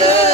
Father.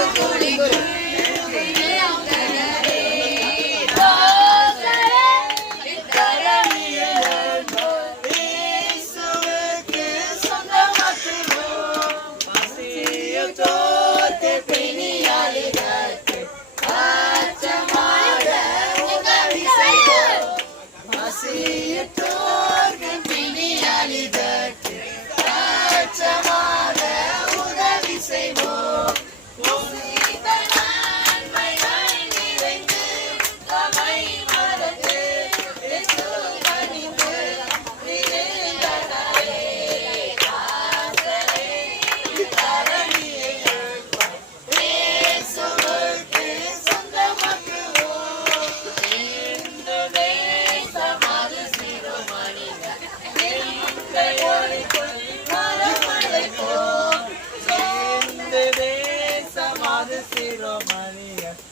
சிரோமணியர்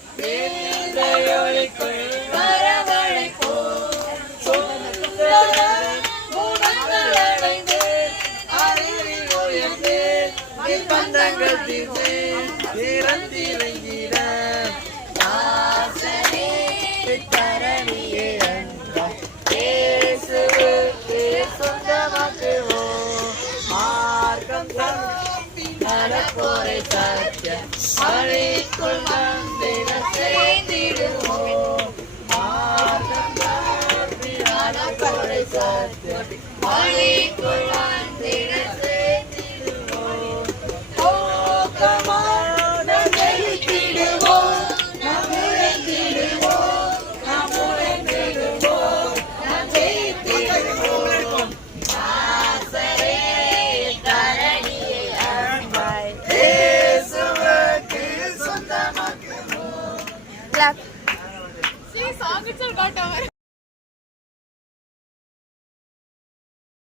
பந்தங்கள் தீர்ந்து திறந்திறங்கிட மழைக்குள் வந்திட சேர்ந்திடுவோம் மழைக்குள் வந்திட sir